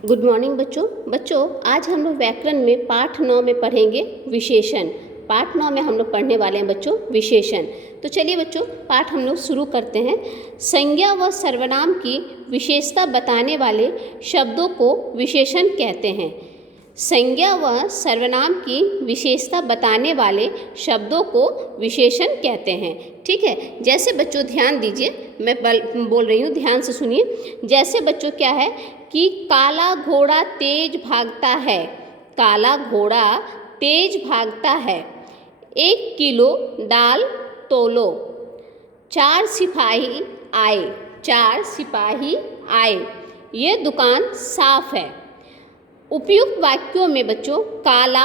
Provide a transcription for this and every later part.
Good morning बच्चों आज हम लोग व्याकरण में पाठ 9 में पढ़ेंगे विशेषण। पाठ 9 में हम लोग पढ़ने वाले हैं बच्चों विशेषण। तो चलिए बच्चों पाठ हम लोग शुरू करते हैं। संज्ञा व सर्वनाम की विशेषता बताने वाले शब्दों को विशेषण कहते हैं। संज्ञा व सर्वनाम की विशेषता बताने वाले शब्दों को विशेषण कहते हैं। ठीक है, जैसे बच्चों ध्यान दीजिए, मैं बोल रही हूँ, ध्यान से सुनिए। जैसे बच्चों क्या है कि काला घोड़ा तेज भागता है। काला घोड़ा तेज भागता है। 1 किलो दाल तोलो। 4 सिपाही आए। 4 सिपाही आए। ये दुकान साफ है। उपयुक्त वाक्यों में बच्चों काला,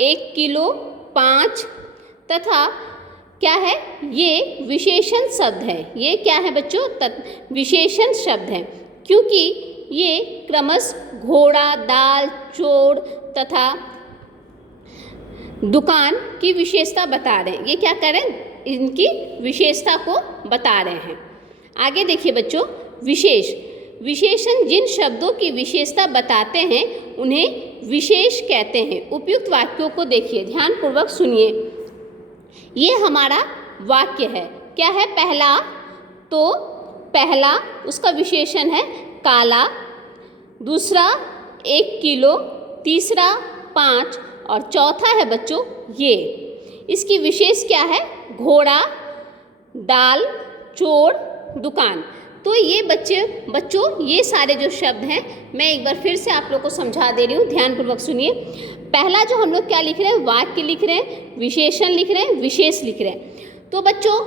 1 किलो, 5 तथा क्या है, ये विशेषण शब्द है। ये क्या है बच्चों, विशेषण शब्द है, क्योंकि ये क्रमशः घोड़ा, दाल, चोर तथा दुकान की विशेषता बता रहे हैं। ये क्या कर रहे हैं, इनकी विशेषता को बता रहे हैं। आगे देखिए बच्चों, विशेषण जिन शब्दों की विशेषता बताते हैं उन्हें विशेष कहते हैं। उपयुक्त वाक्यों को देखिए, ध्यानपूर्वक सुनिए। ये हमारा वाक्य है, क्या है, पहला, तो पहला उसका विशेषण है काला, दूसरा 1 किलो, तीसरा 5 और चौथा है बच्चों ये। इसकी विशेष क्या है, घोड़ा, दाल, चोर, दुकान। तो ये बच्चों ये सारे जो शब्द हैं, मैं एक बार फिर से आप लोग को समझा दे रही हूँ, ध्यानपूर्वक सुनिए। पहला जो हम लोग क्या लिख रहे हैं, वाक्य लिख रहे हैं, विशेषण लिख रहे हैं, विशेष लिख रहे हैं। तो बच्चों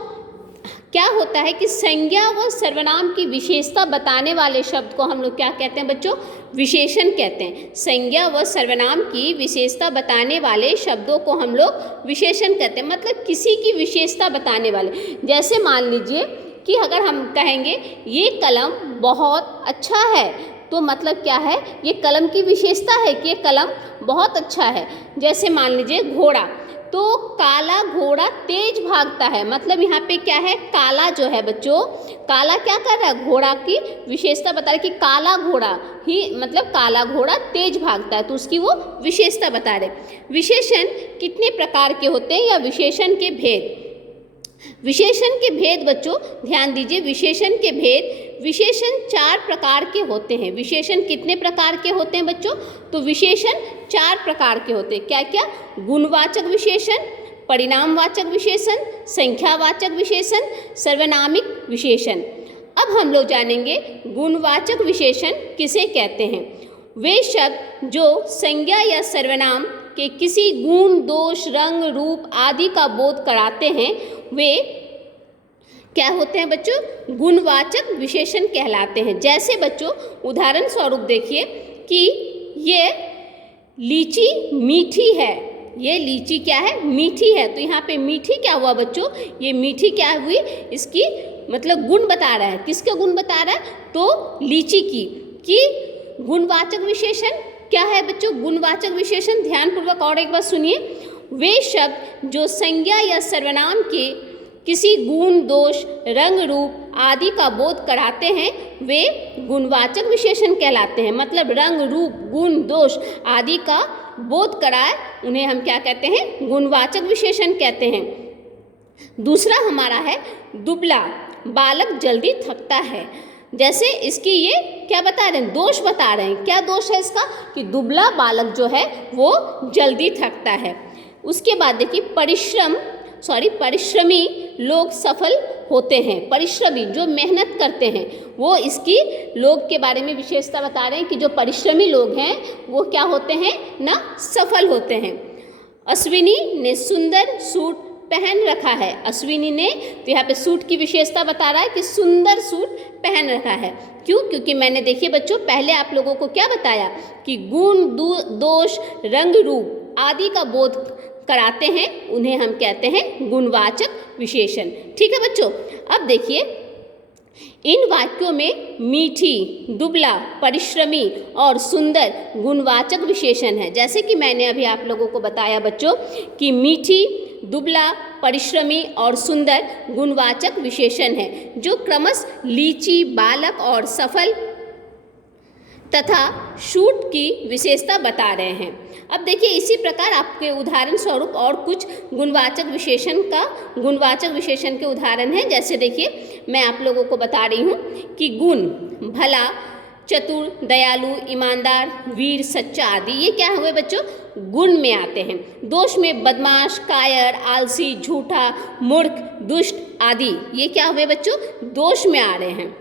क्या होता है कि संज्ञा व सर्वनाम की विशेषता बताने वाले शब्द को हम लोग क्या कहते हैं बच्चों, विशेषण कहते हैं। संज्ञा व सर्वनाम की विशेषता बताने वाले शब्दों को हम लोग विशेषण कहते हैं, मतलब किसी की विशेषता बताने वाले। जैसे मान लीजिए कि अगर हम कहेंगे ये कलम बहुत अच्छा है, तो मतलब क्या है, ये कलम की विशेषता है कि ये कलम बहुत अच्छा है। जैसे मान लीजिए घोड़ा, तो काला घोड़ा तेज भागता है, मतलब यहाँ पे क्या है, काला जो है बच्चों, काला क्या कर रहा है, घोड़ा की विशेषता बता रहा है कि काला घोड़ा ही, मतलब काला घोड़ा तेज भागता है, तो उसकी वो विशेषता बता रहे। विशेषण कितने प्रकार के होते हैं या विशेषण के भेद। विशेषण के भेद बच्चों ध्यान दीजिए, विशेषण के भेद, विशेषण 4 प्रकार के होते हैं। विशेषण कितने प्रकार के होते हैं बच्चों, तो विशेषण 4 प्रकार के होते हैं। क्या क्या, गुणवाचक विशेषण, परिणामवाचक विशेषण, संख्यावाचक विशेषण, सर्वनामिक विशेषण। अब हम लोग जानेंगे गुणवाचक विशेषण किसे कहते हैं। वे शब्द जो संज्ञा या सर्वनाम के किसी गुण, दोष, रंग, रूप आदि का बोध कराते हैं, वे क्या होते हैं बच्चों, गुणवाचक विशेषण कहलाते हैं। जैसे बच्चों उदाहरण स्वरूप देखिए कि ये लीची मीठी है। ये लीची क्या है, मीठी है। तो यहाँ पे मीठी क्या हुआ बच्चों, ये मीठी क्या हुई, इसकी मतलब गुण बता रहा है। किसके गुण बता रहा है, तो लीची की गुणवाचक विशेषण क्या है बच्चों, गुणवाचक विशेषण। ध्यानपूर्वक और एक बार सुनिए। वे शब्द जो संज्ञा या सर्वनाम के किसी गुण, दोष, रंग, रूप आदि का बोध कराते हैं, वे गुणवाचक विशेषण कहलाते हैं। मतलब रंग, रूप, गुण, दोष आदि का बोध कराए, उन्हें हम क्या कहते हैं, गुणवाचक विशेषण कहते हैं। दूसरा हमारा है दुबला, बालक जल्दी थकता है। जैसे इसकी ये क्या बता रहे हैं, दोष बता रहे हैं। क्या दोष है इसका, कि दुबला बालक जो है वो जल्दी थकता है। उसके बाद देखिए परिश्रमी लोग सफल होते हैं। परिश्रमी जो मेहनत करते हैं, वो इसकी लोग के बारे में विशेषता बता रहे हैं कि जो परिश्रमी लोग हैं वो क्या होते हैं ना, सफल होते हैं। अश्विनी ने सुंदर सूट पहन रखा है। अश्विनी ने, तो यहाँ पे सूट की विशेषता बता रहा है कि सुंदर सूट पहन रखा है। क्यों, क्योंकि मैंने देखिए बच्चों पहले आप लोगों को क्या बताया कि गुण, दोष, रंग, रूप आदि का बोध कराते हैं, उन्हें हम कहते हैं गुणवाचक विशेषण। ठीक है बच्चों, अब देखिए इन वाक्यों में मीठी, दुबला, परिश्रमी और सुंदर गुणवाचक विशेषण है। जैसे कि मैंने अभी आप लोगों को बताया बच्चों कि मीठी, दुबला, परिश्रमी और सुंदर गुणवाचक विशेषण है, जो क्रमशः लीची, बालक और सफल तथा शूट की विशेषता बता रहे हैं। अब देखिए इसी प्रकार आपके उदाहरण स्वरूप और कुछ गुणवाचक विशेषण के उदाहरण हैं। जैसे देखिए मैं आप लोगों को बता रही हूँ कि गुण भला, चतुर, दयालु, ईमानदार, वीर, सच्चा आदि ये क्या हुए बच्चों, गुण में आते हैं। दोष में बदमाश, कायर, आलसी, झूठा, मूर्ख, दुष्ट आदि ये क्या हुए बच्चों, दोष में आ रहे हैं।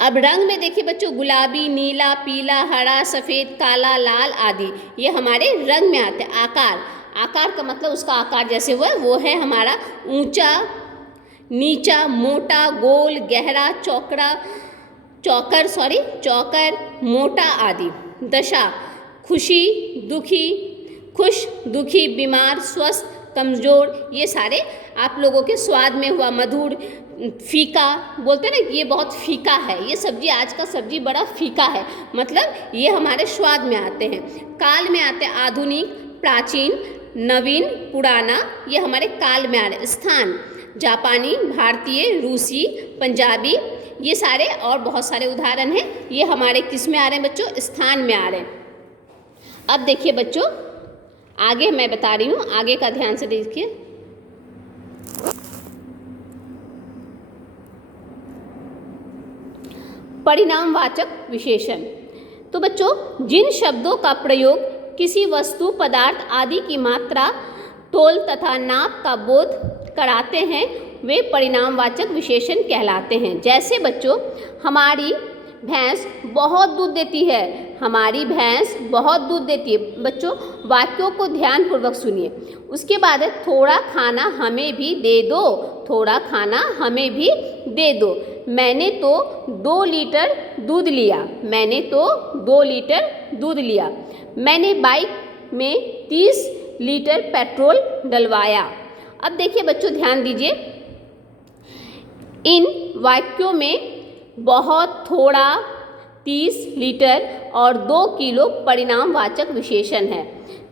अब रंग में देखिए बच्चों, गुलाबी, नीला, पीला, हरा, सफ़ेद, काला, लाल आदि ये हमारे रंग में आते हैं। आकार का मतलब उसका आकार जैसे हुआ वो है हमारा ऊंचा, नीचा, मोटा, गोल, गहरा, चौकर, मोटा आदि। दशा खुशी, दुखी, खुश, दुखी, बीमार, स्वस्थ, कमज़ोर ये सारे आप लोगों के स्वाद में हुआ। मधुर, फीका, बोलते हैं ना कि ये बहुत फीका है, ये सब्जी, आज का सब्जी बड़ा फीका है, मतलब ये हमारे स्वाद में आते हैं। काल में आते हैं आधुनिक, प्राचीन, नवीन, पुराना ये हमारे काल में आ रहे हैं। स्थान जापानी, भारतीय, रूसी, पंजाबी ये सारे और बहुत सारे उदाहरण हैं, ये हमारे किस में आ रहे हैं बच्चों, स्थान में आ रहे हैं। अब देखिए बच्चों आगे मैं बता रही हूँ, आगे का ध्यान से देखिए। परिणामवाचक विशेषण। तो बच्चों जिन शब्दों का प्रयोग किसी वस्तु, पदार्थ आदि की मात्रा, तोल तथा नाप का बोध कराते हैं वे परिणामवाचक विशेषण कहलाते हैं। जैसे बच्चों हमारी भैंस बहुत दूध देती है, हमारी भैंस बहुत दूध देती है। बच्चों वाक्यों को ध्यानपूर्वक सुनिए। उसके बाद है थोड़ा खाना हमें भी दे दो, थोड़ा खाना हमें भी दे दो। मैंने तो 2 लीटर दूध लिया, मैंने तो 2 लीटर दूध लिया। मैंने बाइक में 30 लीटर पेट्रोल डलवाया। अब देखिए बच्चों ध्यान दीजिए, इन वाक्यों में बहुत, थोड़ा, 30 लीटर और 2 किलो परिणामवाचक विशेषण है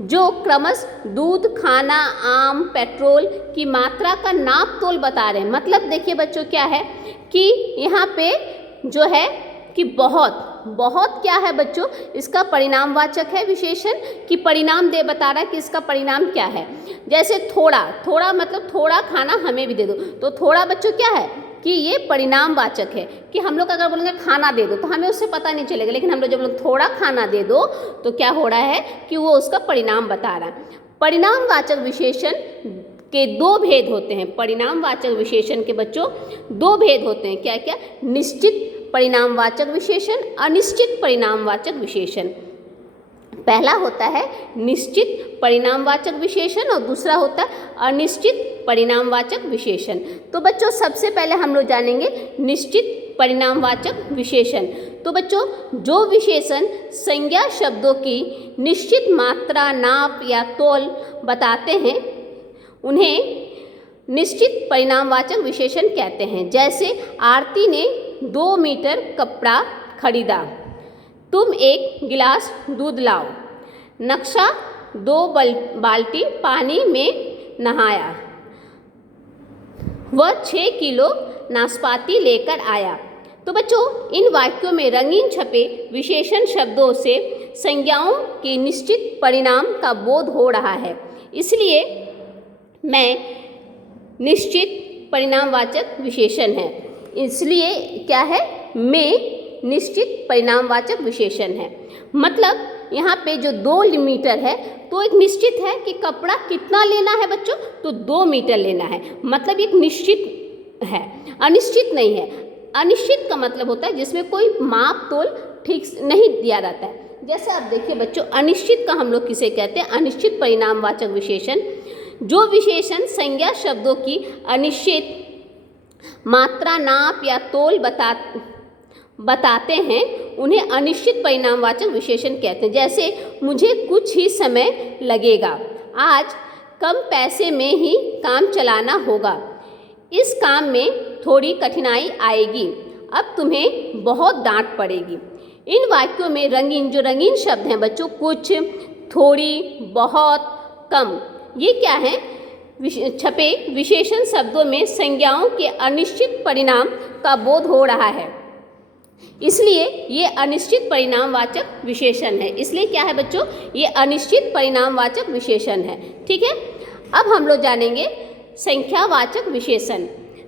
जो क्रमशः दूध, खाना, आम, पेट्रोल की मात्रा का नाप तोल बता रहे हैं। मतलब देखिए बच्चों क्या है कि यहाँ पे जो है कि बहुत क्या है बच्चों, इसका परिणामवाचक है विशेषण कि परिणाम दे बता रहा है कि इसका परिणाम क्या है। जैसे थोड़ा मतलब थोड़ा खाना हमें भी दे दो, तो थोड़ा बच्चों क्या है कि ये परिणामवाचक है कि हम लोग अगर बोलेंगे खाना दे दो तो हमें उससे पता नहीं चलेगा, लेकिन हम लोग जब लोग थोड़ा खाना दे दो तो क्या हो रहा है कि वो उसका परिणाम बता रहा है। परिणामवाचक विशेषण के 2 भेद होते हैं। परिणामवाचक विशेषण के बच्चों 2 भेद होते हैं। क्या क्या? निश्चित परिणामवाचक विशेषण, अनिश्चित परिणामवाचक विशेषण। पहला होता है निश्चित परिणामवाचक विशेषण और दूसरा होता है अनिश्चित परिणामवाचक विशेषण। तो बच्चों सबसे पहले हम लोग जानेंगे निश्चित परिणामवाचक विशेषण। तो बच्चों जो विशेषण संज्ञा शब्दों की निश्चित मात्रा, नाप या तोल बताते हैं उन्हें निश्चित परिणामवाचक विशेषण कहते हैं। जैसे आरती ने 2 मीटर कपड़ा खरीदा, तुम 1 गिलास दूध लाओ। नक्शा 2 बाल्टी पानी में नहाया, वह 6 किलो नाशपाती लेकर आया। तो बच्चों इन वाक्यों में रंगीन छपे विशेषण शब्दों से संज्ञाओं के निश्चित परिणाम का बोध हो रहा है, इसलिए मैं निश्चित परिणामवाचक विशेषण है, इसलिए क्या है में निश्चित परिणामवाचक विशेषण है। मतलब यहाँ पे जो 2 मीटर है तो एक निश्चित है कि कपड़ा कितना लेना है बच्चों, तो 2 मीटर लेना है, मतलब एक निश्चित है, अनिश्चित नहीं है। अनिश्चित का मतलब होता है जिसमें कोई माप तोल ठीक नहीं दिया रहता है। जैसे आप देखिए बच्चों अनिश्चित का हम लोग किसे कहते हैं? अनिश्चित परिणामवाचक विशेषण। जो विशेषण संज्ञा शब्दों की अनिश्चित मात्रा, नाप या तोल बताते हैं उन्हें अनिश्चित परिणामवाचक विशेषण कहते हैं। जैसे मुझे कुछ ही समय लगेगा, आज कम पैसे में ही काम चलाना होगा, इस काम में थोड़ी कठिनाई आएगी, अब तुम्हें बहुत डांट पड़ेगी। इन वाक्यों में रंगीन शब्द हैं बच्चों, कुछ, थोड़ी, बहुत, कम, ये क्या है? छपे विशेषण शब्दों में संज्ञाओं के अनिश्चित परिणाम का बोध हो रहा है। इसलिए ये अनिश्चित परिणामवाचक विशेषण है। इसलिए क्या है बच्चों, ये अनिश्चित परिणामवाचक विशेषण है। ठीक है, अब हम लोग जानेंगे संख्यावाचक विशेषण।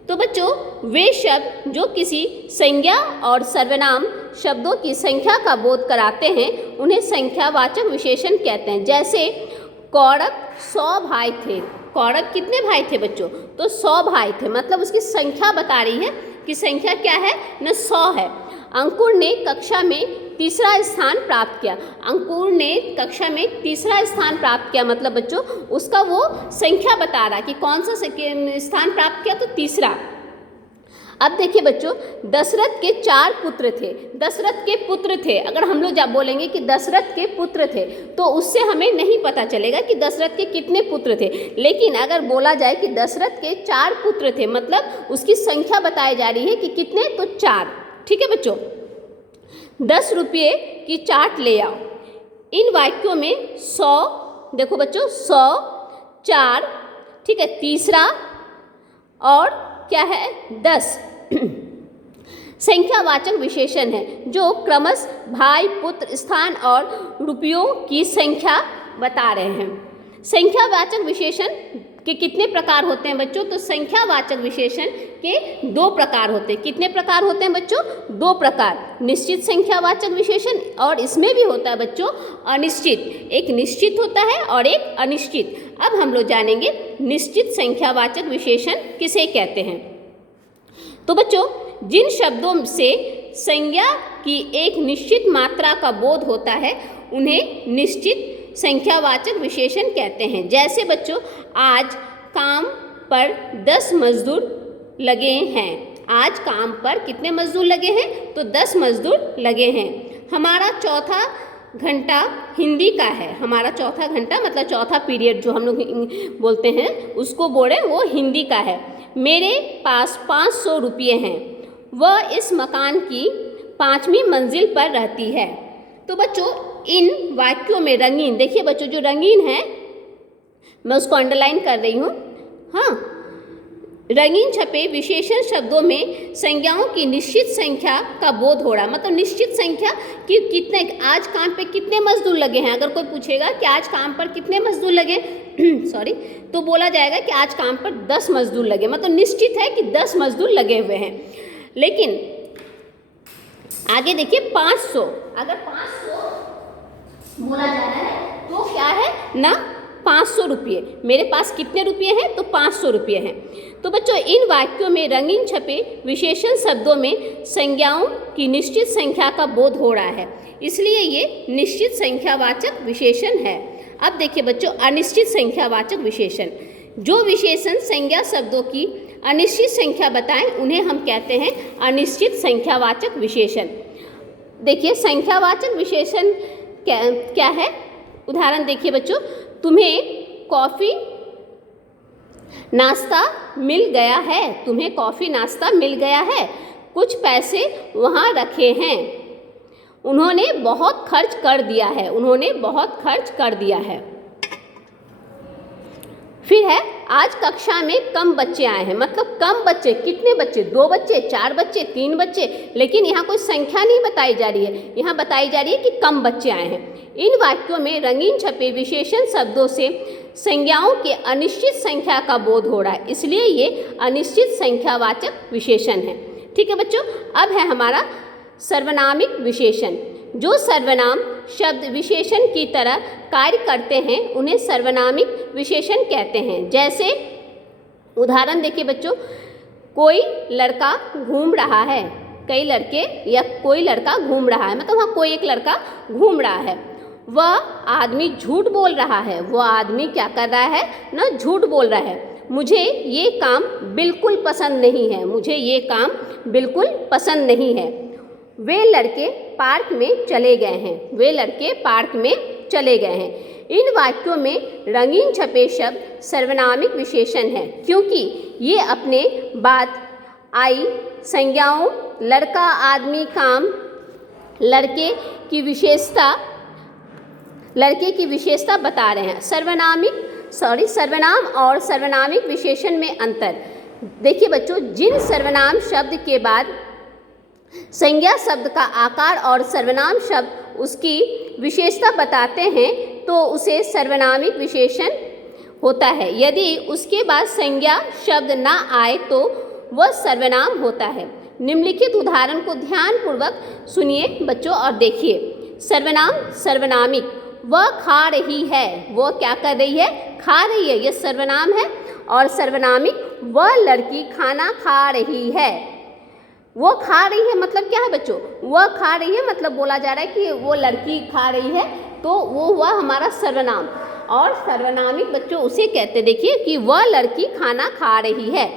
तो बच्चों, वे शब्द जो किसी संज्ञा और सर्वनाम शब्दों की संख्या का बोध कराते हैं उन्हें संख्यावाचक विशेषण कहते हैं। जैसे कौरव 100 भाई थे। कौरव कितने भाई थे बच्चों, तो 100 भाई थे, मतलब उसकी संख्या बता रही है कि संख्या क्या है न, 100 है। अंकुर ने कक्षा में तीसरा स्थान प्राप्त किया। अंकुर ने कक्षा में तीसरा स्थान प्राप्त किया, मतलब बच्चों उसका वो संख्या बता रहा कि कौन सा स्थान प्राप्त किया, तो तीसरा। अब देखिए बच्चों, दशरथ के 4 पुत्र थे। दशरथ के पुत्र थे, अगर हम लोग जब बोलेंगे कि दशरथ के पुत्र थे तो उससे हमें नहीं पता चलेगा कि दशरथ के कितने पुत्र थे। लेकिन अगर बोला जाए कि दशरथ के 4 पुत्र थे, मतलब उसकी संख्या बताई जा रही है कि कितने, तो 4। ठीक है बच्चों, 10 रुपये की चाट ले आओ। इन वाक्यों में 100, देखो बच्चों 100, 4, ठीक है, तीसरा और क्या है 10 संख्यावाचक विशेषण है जो क्रमश भाई, पुत्र, स्थान और रुपयों की संख्या बता रहे हैं। संख्यावाचक विशेषण के कितने प्रकार होते हैं बच्चों, तो संख्यावाचक विशेषण के 2 प्रकार होते हैं। कितने प्रकार होते हैं बच्चों, 2 प्रकार। निश्चित संख्यावाचक विशेषण और इसमें भी होता है बच्चों अनिश्चित। एक निश्चित होता है और एक अनिश्चित। अब हम लोग जानेंगे निश्चित संख्यावाचक विशेषण किसे कहते हैं। तो बच्चों, जिन शब्दों से संज्ञा की एक निश्चित मात्रा का बोध होता है उन्हें निश्चित संख्यावाचक विशेषण कहते हैं। जैसे बच्चों, आज काम पर 10 मजदूर लगे हैं। आज काम पर कितने मजदूर लगे हैं, तो 10 मजदूर लगे हैं। हमारा चौथा घंटा हिंदी का है। हमारा चौथा घंटा मतलब चौथा पीरियड जो हम लोग बोलते हैं उसको बोले वो हिंदी का है। मेरे पास 500 रुपये हैं। वह इस मकान की 5वीं मंजिल पर रहती है। तो बच्चों, इन वाक्यों में रंगीन, देखिए बच्चों जो रंगीन है मैं उसको अंडरलाइन कर रही हूँ। हाँ, रंगीन छपे विशेषण शब्दों में संज्ञाओं की निश्चित संख्या का बोध हो रहा, मतलब निश्चित संख्या कि कितने, आज काम पे कितने मजदूर लगे हैं। अगर कोई पूछेगा कि आज काम पर कितने मजदूर लगे सॉरी, तो बोला जाएगा कि आज काम पर 10 मजदूर लगे, मतलब निश्चित है कि 10 मजदूर लगे हुए हैं। लेकिन आगे देखिए 500, अगर 500 बोला जा रहा है तो क्या है ना, 500 रुपये। मेरे पास कितने रुपये हैं, तो 500 रुपये हैं। तो बच्चों, इन वाक्यों में रंगीन छपे विशेषण शब्दों में संज्ञाओं की निश्चित संख्या का बोध हो रहा है, इसलिए ये निश्चित संख्यावाचक विशेषण है। अब देखिए बच्चों, अनिश्चित संख्यावाचक विशेषण। जो विशेषण संज्ञा शब्दों की अनिश्चित संख्या बताएं उन्हें हम कहते हैं अनिश्चित संख्यावाचक विशेषण। देखिए संख्यावाचक विशेषण क्या है, उदाहरण देखिए बच्चों, तुम्हें कॉफ़ी नाश्ता मिल गया है। तुम्हें कॉफ़ी नाश्ता मिल गया है। कुछ पैसे वहाँ रखे हैं। उन्होंने बहुत खर्च कर दिया है। उन्होंने बहुत खर्च कर दिया है। फिर है, आज कक्षा में कम बच्चे आए हैं, मतलब कम बच्चे, कितने बच्चे, 2 बच्चे, 4 बच्चे, 3 बच्चे, लेकिन यहाँ कोई संख्या नहीं बताई जा रही है। यहाँ बताई जा रही है कि कम बच्चे आए हैं। इन वाक्यों में रंगीन छपे विशेषण शब्दों से संज्ञाओं के अनिश्चित संख्या का बोध हो रहा है, इसलिए ये अनिश्चित संख्यावाचक विशेषण है। ठीक है बच्चों, अब है हमारा सर्वनामिक विशेषण। जो सर्वनाम शब्द विशेषण की तरह कार्य करते हैं उन्हें सर्वनामिक विशेषण कहते हैं। जैसे उदाहरण देखिए बच्चों, कोई लड़का घूम रहा है। कई लड़के या कोई लड़का घूम रहा है, मतलब हाँ कोई एक लड़का घूम रहा है। वह आदमी झूठ बोल रहा है। वह आदमी क्या कर रहा है ना, झूठ बोल रहा है। मुझे ये काम बिल्कुल पसंद नहीं है। मुझे ये काम बिल्कुल पसंद नहीं है। वे लड़के पार्क में चले गए हैं। वे लड़के पार्क में चले गए हैं। इन वाक्यों में रंगीन छपे शब्द सर्वनामिक विशेषण है, क्योंकि ये अपने बाद आई संज्ञाओं लड़का, आदमी, काम, लड़के की विशेषता बता रहे हैं। सर्वनाम और सर्वनामिक विशेषण में अंतर। देखिए बच्चों, जिन सर्वनाम शब्द के बाद संज्ञा शब्द का आकार और सर्वनाम शब्द उसकी विशेषता बताते हैं तो उसे सर्वनामिक विशेषण होता है। यदि उसके बाद संज्ञा शब्द ना आए तो वह सर्वनाम होता है। निम्नलिखित उदाहरण को ध्यानपूर्वक सुनिए बच्चों और देखिए। सर्वनाम सर्वनामिक, वह खा रही है, वो क्या कर रही है, खा रही है, यह सर्वनाम है। और सर्वनामिक, वह लड़की खाना खा रही है। वो खा रही है मतलब क्या है बच्चों, वह खा रही है मतलब बोला जा रहा है कि वो लड़की खा रही है, तो वो हुआ हमारा सर्वनाम। और सर्वनामिक बच्चों उसे कहते, देखिए कि वह लड़की खाना खा रही है।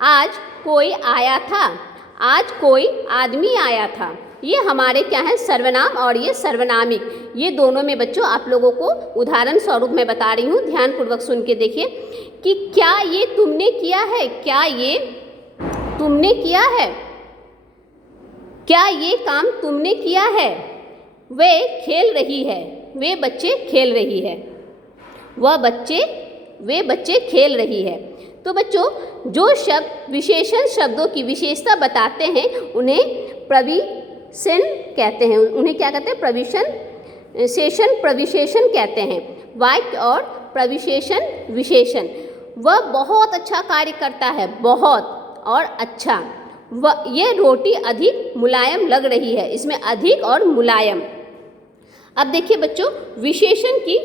आज कोई आया था, आज कोई आदमी आया था, ये हमारे क्या है, सर्वनाम और ये सर्वनामिक। ये दोनों में बच्चों आप लोगों को उदाहरण स्वरूप मैं बता रही हूँ, ध्यानपूर्वक सुन के देखिए कि क्या ये तुमने किया है, क्या ये तुमने किया है, क्या ये काम तुमने किया है। वे खेल रही है, वे बच्चे खेल रही है, वे बच्चे खेल रही है। तो बच्चों जो शब्द विशेषण शब्दों की विशेषता बताते हैं उन्हें प्रविशेषण कहते हैं। उन्हें क्या कहते हैं, प्रविशेषण कहते हैं। वाक्य और प्रविशेषण विशेषण। वह बहुत अच्छा कार्य करता है, बहुत और अच्छा। ये रोटी अधिक मुलायम लग रही है, इसमें अधिक और मुलायम। अब देखिए बच्चों विशेषण की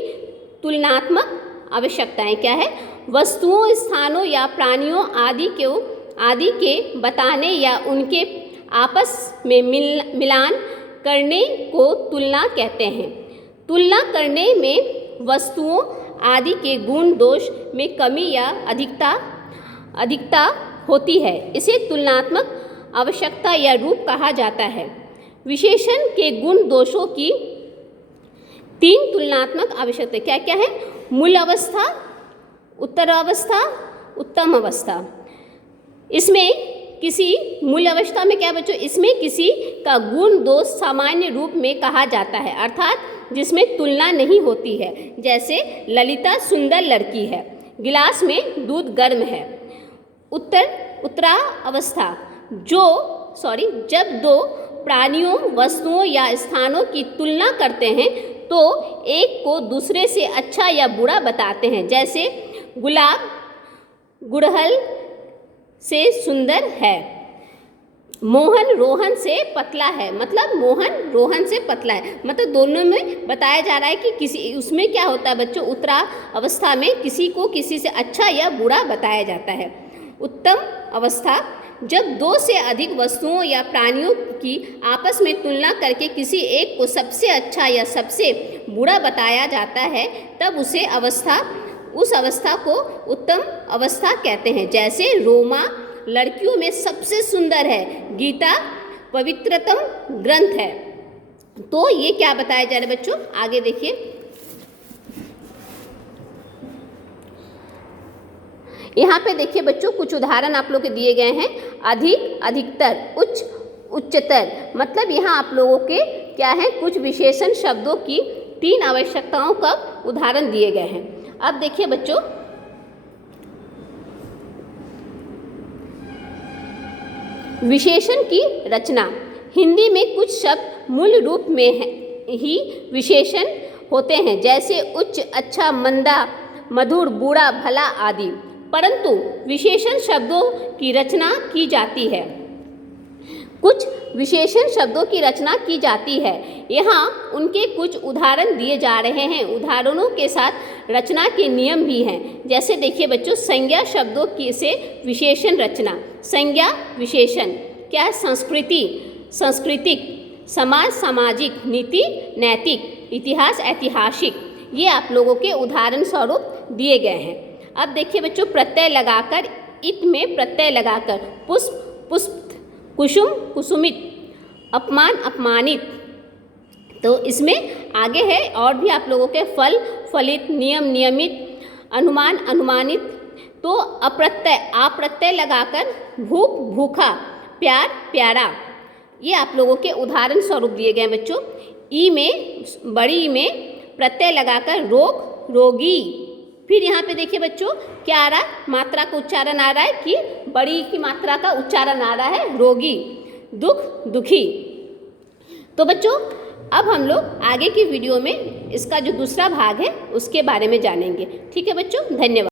तुलनात्मक आवश्यकताएं क्या है। वस्तुओं, स्थानों या प्राणियों आदि के बताने या उनके आपस में मिलान करने को तुलना कहते हैं। तुलना करने में वस्तुओं आदि के गुण दोष में कमी या अधिकता होती है, इसे तुलनात्मक आवश्यकता या रूप कहा जाता है। विशेषण के गुण दोषों की 3 तुलनात्मक आवश्यकता क्या क्या है, मूल अवस्था, उत्तरावस्था, उत्तम अवस्था। इसमें किसी मूल अवस्था में क्या बच्चों, इसमें किसी का गुण दोष सामान्य रूप में कहा जाता है, अर्थात जिसमें तुलना नहीं होती है। जैसे ललिता सुंदर लड़की है, गिलास में दूध गर्म है। उत्तरावस्था जब दो प्राणियों, वस्तुओं या स्थानों की तुलना करते हैं तो एक को दूसरे से अच्छा या बुरा बताते हैं। जैसे गुलाब गुड़हल से सुंदर है, मोहन रोहन से पतला है, मतलब मोहन रोहन से पतला है, मतलब दोनों में बताया जा रहा है कि किसी उसमें क्या होता है बच्चों, उत्तरावस्था में किसी को किसी से अच्छा या बुरा बताया जाता है। उत्तम अवस्था, जब 2 से अधिक वस्तुओं या प्राणियों की आपस में तुलना करके किसी एक को सबसे अच्छा या सबसे बुरा बताया जाता है, तब उस अवस्था को उत्तम अवस्था कहते हैं। जैसे रोमा लड़कियों में सबसे सुंदर है, गीता पवित्रतम ग्रंथ है। तो ये क्या बताया जा रहा है बच्चों, आगे देखिए। यहाँ पे देखिए बच्चों कुछ उदाहरण आप लोग के दिए गए हैं। अधिक, अधिकतर, उच्च, उच्चतर। मतलब यहाँ आप लोगों के क्या है, कुछ विशेषण शब्दों की 3 आवश्यकताओं का उदाहरण दिए गए हैं। अब देखिए बच्चों विशेषण की रचना। हिंदी में कुछ शब्द मूल रूप में ही विशेषण होते हैं, जैसे उच्च, अच्छा, मंदा, मधुर, बूढ़ा, भला आदि। परंतु विशेषण शब्दों की रचना की जाती है, कुछ विशेषण शब्दों की रचना की जाती है। यहाँ उनके कुछ उदाहरण दिए जा रहे हैं। उदाहरणों के साथ रचना के नियम भी हैं। जैसे देखिए बच्चों संज्ञा शब्दों की से विशेषण रचना। संज्ञा विशेषण क्या है, संस्कृति सांस्कृतिक, समाज सामाजिक, नीति नैतिक, इतिहास ऐतिहासिक। ये आप लोगों के उदाहरण स्वरूप दिए गए हैं। अब देखिए बच्चों प्रत्यय लगाकर, इत में प्रत्यय लगाकर, पुष्प पुष्प, कुसुम कुसुमित, अपमान अपमानित। तो इसमें आगे है और भी आप लोगों के फल फलित, नियम नियमित, अनुमान अनुमानित। तो अप्रत्यय लगाकर भूख भूखा, प्यार प्यारा। ये आप लोगों के उदाहरण स्वरूप दिए गए बच्चों। ई में, बड़ी ई में प्रत्यय लगाकर रोग रोगी। फिर यहाँ पे देखिए बच्चों क्या आ रहा है, मात्रा का उच्चारण आ रहा है कि बड़ी की मात्रा का उच्चारण आ रहा है रोगी। दुख, दुखी। तो बच्चों अब हम लोग आगे की वीडियो में इसका जो दूसरा भाग है उसके बारे में जानेंगे। ठीक है बच्चों, धन्यवाद।